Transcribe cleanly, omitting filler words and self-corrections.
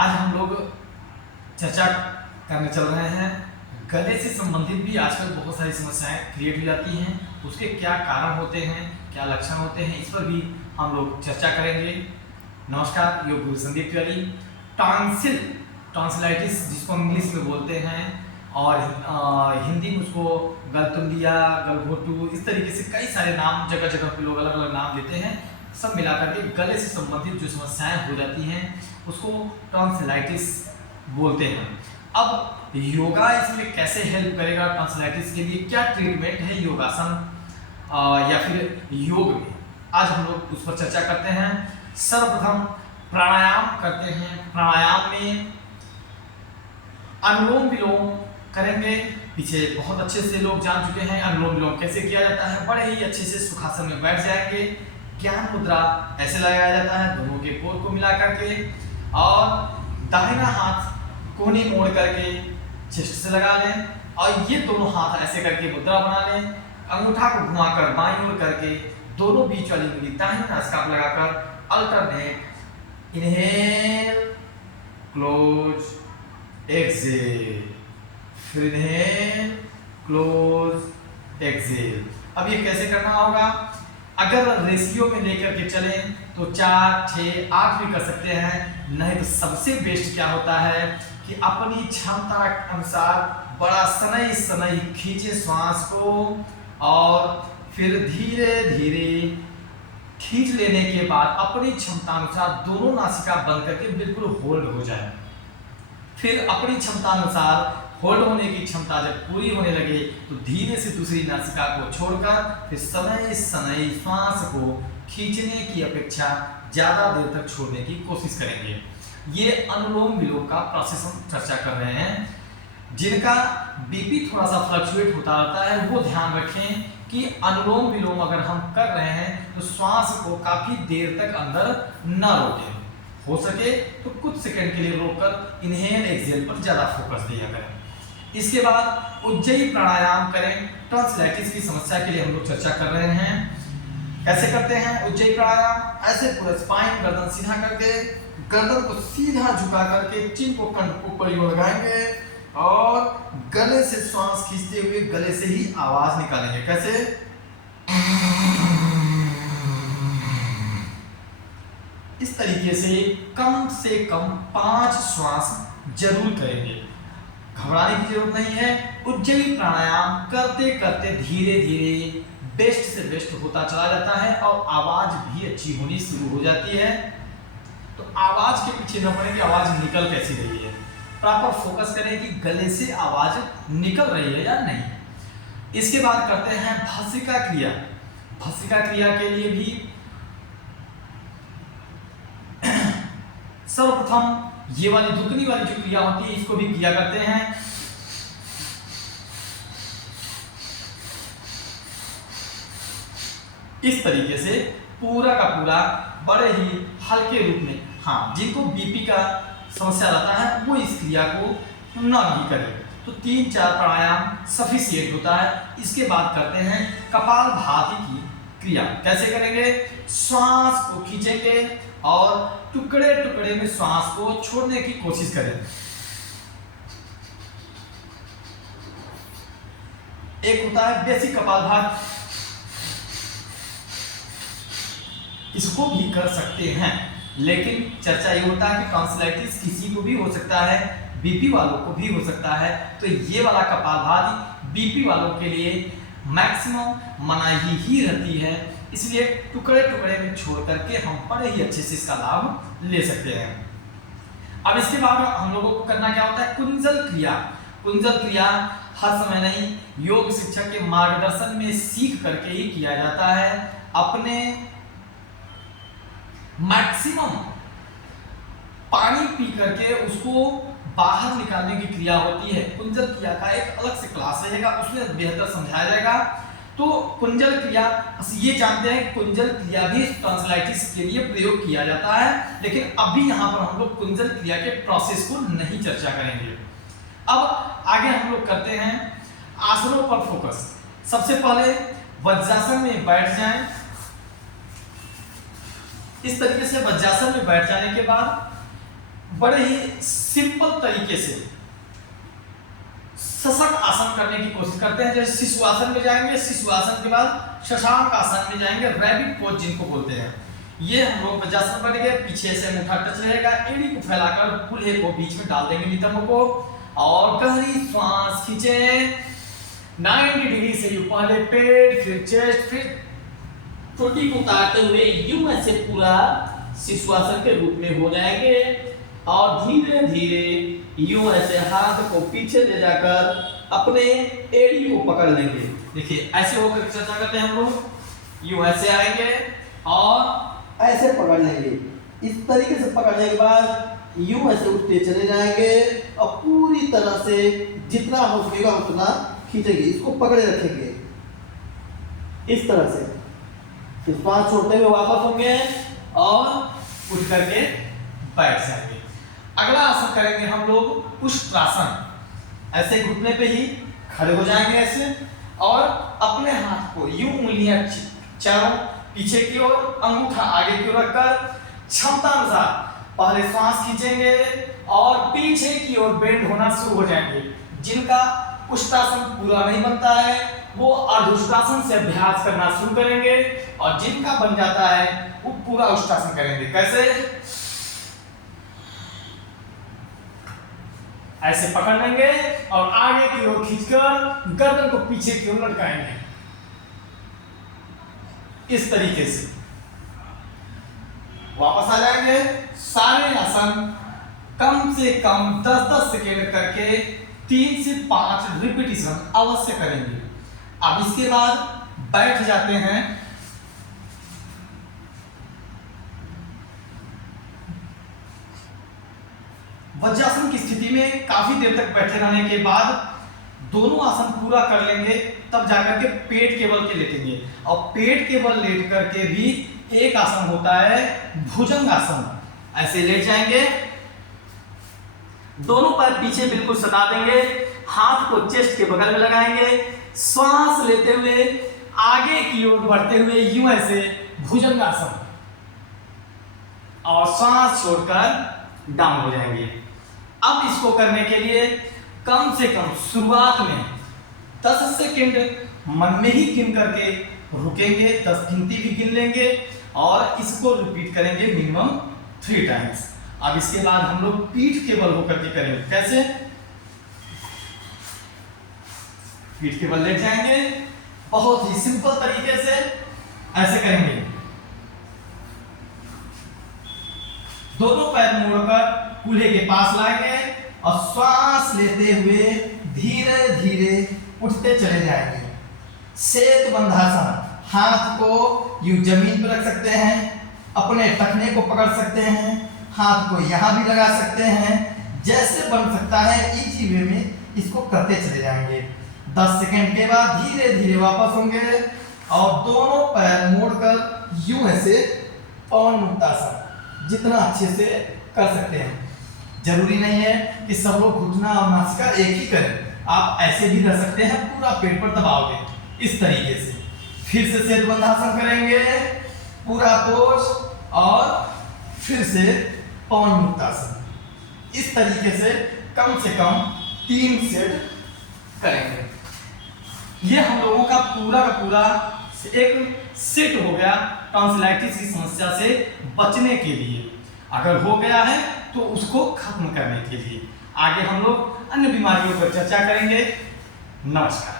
आज हम लोग चर्चा करने चल रहे हैं गले से संबंधित भी आजकल बहुत सारी समस्याएं क्रिएट हो जाती हैं। उसके क्या कारण होते हैं, क्या लक्षण होते हैं, इस पर भी हम लोग चर्चा करेंगे। नमस्कार, योग गुरु संदीप तिवारी। टॉन्सिल, टॉन्सिलाइटिस जिसको इंग्लिश में बोलते हैं और हिंदी में उसको गलतुंडिया, गलघोटू, इस तरीके से कई सारे नाम जगह जगह पे लोग अलग अलग नाम देते हैं। सब मिलाकर के गले से संबंधित जो समस्याएं हो जाती हैं उसको टॉन्सिलाइटिस बोलते हैं। अब योगा इसमें कैसे हेल्प करेगा टॉन्सिलाइटिस के लिए, क्या ट्रीटमेंट है योगासन या फिर योग में, आज हम लोग उस पर चर्चा करते हैं। सर्वप्रथम प्राणायाम करते हैं। प्राणायाम में अनुलोम विलोम करेंगे। पीछे बहुत अच्छे से लोग जान चुके हैं अनुलोम विलोम कैसे किया जाता है। बड़े ही अच्छे से सुखासन में बैठ जाएंगे। ज्ञान मुद्रा ऐसे लगाया जाता है, दोनों के कोर को मिला करके, और दाहिना हाथ कोहनी मोड़ करके चेस्ट से लगा लें और ये दोनों हाथ ऐसे करके मुद्रा बना लें। अंगूठा को घुमाकर बाईं ओर करके दोनों बीच वाली उंगली दाहिने नासिका पर लगाकर अल्टरनेट इनहेल क्लोज एक्सेल, फिर इनहेल क्लोज एक्सेल। अब ये कैसे करना होगा, अगर रेशियो में लेकर के चलें तो 4, 6, 8 भी कर सकते हैं। नहीं तो सबसे बेस्ट क्या होता है कि अपनी क्षमता के अनुसार बड़ा सनई सनई खींचे श्वास को और फिर धीरे धीरे खींच लेने के बाद अपनी क्षमता अनुसार दोनों नासिका बंद करके बिल्कुल होल्ड हो जाए। फिर अपनी क्षमता अनुसार होल्ड होने की क्षमता जब पूरी होने लगे तो धीरे से दूसरी नासिका को छोड़कर फिर सनई सनई श्वास को खींचने की अपेक्षा ज्यादा देर तक छोड़ने की कोशिश करेंगे। ये अनुलोम विलोम का प्रोसेस हम चर्चा कर रहे हैं। जिनका बीपी थोड़ा सा फ्लक्चुएट होता रहता है वो ध्यान रखें कि अनुलोम विलोम अगर हम कर रहे हैं तो श्वास को काफी देर तक अंदर न रोकें। हो सके तो कुछ सेकंड के लिए रोककर इनहेल एक्सहेल पर ज्यादा फोकस दिया करें। इसके बाद उज्जयी प्राणायाम करें। टॉन्सिलाइटिस की समस्या के लिए हम लोग चर्चा कर रहे हैं। कैसे करते हैं उज्जयी प्राणायाम, ऐसे पूरा स्पाइन गर्दन सीधा करके गर्दन को सीधा झुका करके चिन को कंठ ऊपर यूं लगाएंगे और गले से श्वास खींचते हुए गले से ही आवाज निकालेंगे। कैसे, इस तरीके से कम 5 श्वास जरूर करेंगे। घबराने की जरूरत नहीं है। उज्जयी प्राणायाम करते करते धीरे धीरे बेस्ट से बेस्ट होता चला जाता है और आवाज भी अच्छी होनी शुरू हो जाती है। तो आवाज के पीछे न पड़े कि आवाज निकल कैसी रही है, प्रॉपर फोकस करें कि गले से आवाज निकल रही है या नहीं। इसके बाद करते हैं भस्त्रिका क्रिया। भस्त्रिका क्रिया के लिए भी सर्वप्रथम ये वाली दुगनी वाली जो क्रिया होती है इसको भी किया करते हैं। इस तरीके से पूरा का पूरा बड़े ही हल्के रूप में। हाँ, जिनको बीपी का समस्या रहता है वो इस क्रिया को ना भी करें। तो 3-4 प्राणायाम सफिशिएंट होता है। इसके बाद करते हैं कपालभाति की क्रिया। कैसे करेंगे, श्वास को खींचेंगे और टुकड़े टुकड़े में श्वास को छोड़ने की कोशिश करें। एक होता है बेसिक कपालभाति, इसको भी कर सकते हैं, लेकिन चर्चा ये होता है कि टॉन्सिलाइटिस किसी को भी हो सकता है, बीपी वालों को भी हो सकता है। तो ये वाला कपालभाति बीपी वालों के लिए मैक्सिमम मनाही ही रहती है, इसलिए टुकड़े टुकड़े में छोड़ करके हम बड़े ही अच्छे से इसका लाभ ले सकते हैं। अब इसके बाद हम लोगों को करना क्या होता है, कुंजल क्रिया। कुंजल क्रिया हर समय नहीं, योग शिक्षक के मार्गदर्शन में सीख करके ही किया जाता है। अपने मैक्सिमम पानी पी करके उसको बाहर निकालने की क्रिया होती है। कुंजल क्रिया का एक अलग से क्लास रहेगा, उसमें बेहतर समझाया जाएगा। तो कुंजल क्रिया, ये जानते हैं कुंजल क्रिया भी टॉन्सिलाइटिस के लिए प्रयोग किया जाता है, लेकिन अभी यहाँ पर हम लोग कुंजल क्रिया के प्रोसेस को नहीं चर्चा करेंगे। अब आगे हम लोग करते हैं आसनों पर फोकस। सबसे पहले वज्रासन में बैठ जाएं। इस तरीके से वज्रासन में बैठ जाने के बाद बड़े ही सिंपल तरीके से सशक्त आसन करने की कोशिश करते हैं। जैसे शिशुआसन में जाएंगे, शिशुआसन के बाद शशांक आसन में जाएंगे, रैबिट पोज जिनको बोलते हैं। ये हम लोग वज्रासन बन गए, पीछे से मुट्ठा टच रहेगा, एड़ी को फैलाकर कूल्हे को बीच में डाल देंगे नितंब को, और गहरी श्वास खींचें 90 डिग्री से। यू पहले पेट, फिर चेस्ट, फिर चोटी को उतारते हुए यूं ऐसे पूरा शिशुआसन के रूप में हो जाएंगे, और धीरे धीरे यूं ऐसे हाथ को पीछे ले जाकर अपने एड़ी को पकड़ लेंगे। देखिए ऐसे होकर चर्चा करते हैं हम लोग। यूं ऐसे आएंगे और ऐसे पकड़ लेंगे। इस तरीके से पकड़ने के बाद यूं ऐसे उठते चले जाएंगे और पूरी तरह से जितना हो सकेगा उतना खींचेंगे, इसको पकड़े रखेंगे इस तरह से। फिर श्वास छोड़ते हुए वापस होंगे और उठ करके बैठ जाएंगे। अगला आसन करेंगे हम लोग उष्ट्रासन। ऐसे घुटने पे ही खड़े हो जाएंगे ऐसे, और अपने हाथ को यूं उंगलियां चारों पीछे की ओर, अंगूठा आगे की ओर रखकर क्षमता अनुसार पहले श्वास खींचेंगे और पीछे की ओर बेंड होना शुरू हो जाएंगे। जिनका उष्ट्रासन पूरा नहीं बनता है वो अर्धउष्ट्रासन से अभ्यास करना शुरू करेंगे, और जिनका बन जाता है वो पूरा उष्ट्रासन करेंगे। कैसे? ऐसे पकड़ लेंगे और आगे की ओर खींचकर गर्दन को पीछे की ओर लटकाएंगे इस तरीके से। वापस आ जाएंगे। सारे आसन कम से कम 10-10 सेकेंड करके 3 से 5 रिपीटिशन अवश्य करेंगे। अब इसके बाद बैठ जाते हैं। वज्रासन की स्थिति में काफी देर तक बैठे रहने के बाद दोनों आसन पूरा कर लेंगे, तब जाकर के पेट के बल के लेटेंगे। और पेट के बल लेट करके भी एक आसन होता है भुजंग आसन। ऐसे लेट जाएंगे, दोनों पैर पीछे बिल्कुल सटा देंगे, हाथ को चेस्ट के बगल में लगाएंगे, श्वास लेते हुए आगे की ओर बढ़ते हुए यूं ऐसे भुजंग आसन, और श्वास छोड़कर डाउन हो जाएंगे। अब इसको करने के लिए कम से कम शुरुआत में 10 सेकेंड मन में ही गिन करके रुकेंगे, 10 गिनती भी गिन लेंगे, और इसको रिपीट करेंगे मिनिमम 3 टाइम्स। अब इसके बाद हम लोग पीठ के बल होकर के करेंगे। कैसे? पीठ के बल लेट जाएंगे, बहुत ही सिंपल तरीके से ऐसे करेंगे। दोनों पैर मोड़कर कूल्हे के पास लाएंगे और श्वास लेते हुए धीरे धीरे उठते चले जाएंगे। सेतु बंधासन। हाथ को यूं जमीन पर रख सकते हैं, अपने टखने को पकड़ सकते हैं, हाथ को यहाँ भी लगा सकते हैं, जैसे बन सकता है इजी वे में इसको करते चले जाएंगे। 10 सेकेंड के बाद धीरे धीरे वापस होंगे और दोनों पैर मोड़कर यूं ऐसे पवन मुक्तासन जितना अच्छे से कर सकते हैं। जरूरी नहीं है कि सब लोग घुटना और नासिका एक ही करें, आप ऐसे भी रह सकते हैं, पूरा पेट पर दबाओगे इस तरीके से। फिर से सेतुबंधासन करेंगे, पूरा पोज, और फिर से पवन मुक्तासन। इस तरीके से कम 3 सेट करेंगे। ये हम लोगों का पूरा एक सेट हो गया टॉन्सिलाइटिस की समस्या से बचने के लिए। अगर हो गया है तो उसको खत्म करने के लिए। आगे हम लोग अन्य बीमारियों पर चर्चा करेंगे। नमस्कार।